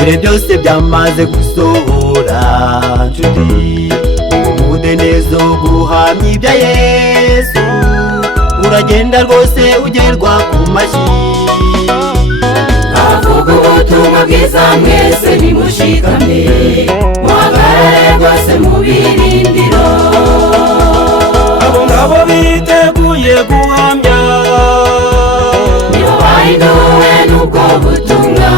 dore byose byamaze gusohora nshuti. Umudendezo guhamya ibya Yesu, uragenda rwose ugerwa ku mashyi. abavuga ubutumwa bwiza mwese nimushikame, muhagarare rwose mu birindiro. abo ngabo biteguye guhamya, nibo bahinduwe n'ubwo butumwa,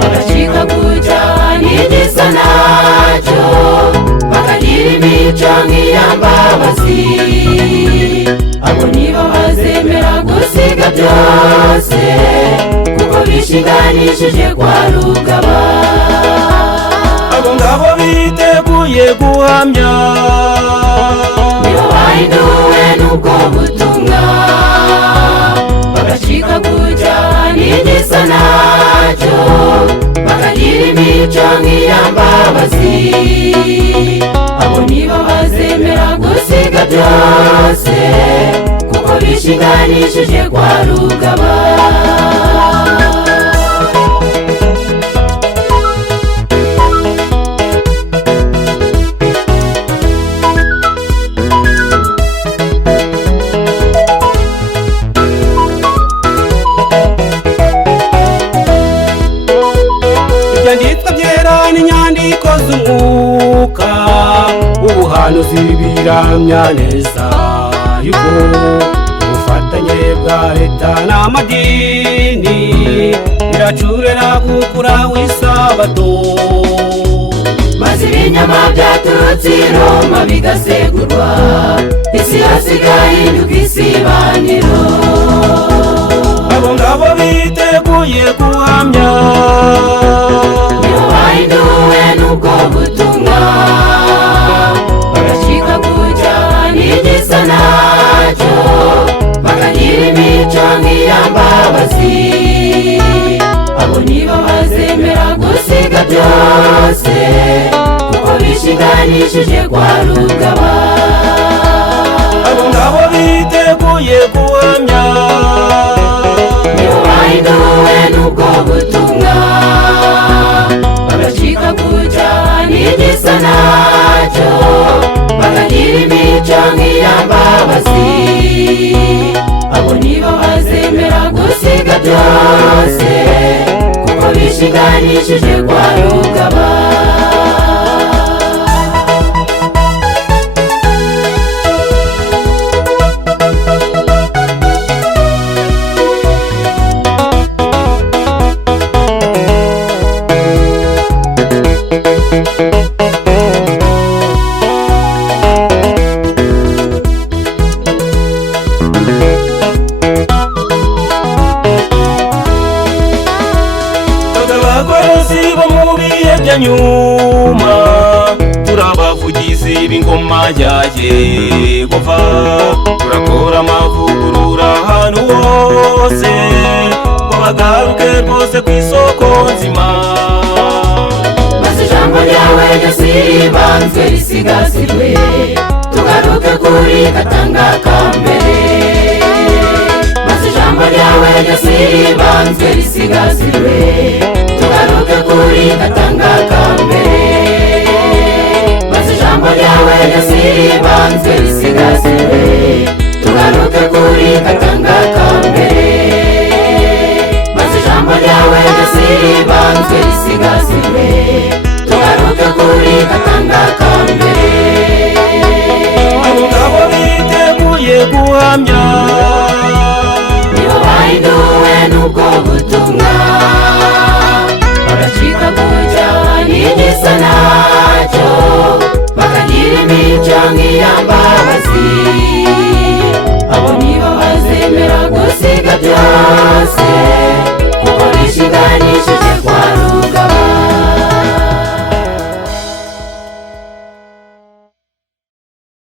bagacika kujya n'igisa nacyo, bakagira imico nk'iyambabazi. abo nibo bazemera gusiga byose, kuko bishinganishije kwa rugaba. abo ngabo biteguye guhamya, nibo bahinduwe n'ubwo butumwa, bagacika kujya n'igisa nacyo, bakagira imico nk'iyambabazi. abo nibo bazemera gusiga byose, kuko bishinganishije kwa rugaba. ibyanditswe byera n'inyandiko z'umwuka, ubuhanuzi biramya neza yuko ubufatanye bwa leta n'amadini biracurera gukura w'isabato. maze ibinyama byaturutse i Roma bigasegurwa, isi yose igahinduka isibaniro. abo ngabo biteguye guhamya, nibo bahinduwe n'ubwo butumwa, bagacika kujya n'igisa nacyo, bakagira imico nk'iyambabazi. abo nibo bazemera gusiga byose, kuko bishinganishije kwa rugaba. abo ngabo biteguye guhamya, nibo bahinduwe n'ubwo butumwa, bagacika kujya n'igisa nacyo, bakagira imico nk'iyambabazi. abo nibo bazemera gusiga byose, kuko bishinganishije kwa rugaba. abagorozi bo mu bihe bya nyuma, turabavugizi b'ingoma ya Yehova, turakora amavugurura ahantu hose, ngo bagaruke rwose ku isoko nzima. maze ijambo ryawe ryose ribanzwe risigasirwe, tugaruke kuri Gatanga ka mbere. maze ijambo ryawe ryose ribanzwe risigasirwe, tugaruke kuri Gatanga ka mbere. maze ijambo ryawe ryose ribanzwe risigasirwe, tugaruke kuri Gatanga ka mbere. maze ijambo ryawe ryose ribanzwe risigasirwe, tugaruke kuri Gatanga ka mbere. abo ngabo biteguye guhamya, nibo bahinduwe n'ubwo butumwa, bagacika kujya n'igisa nacyo, bakagira imico nk'iyambabazi. abo nibo bazemera gusiga byose,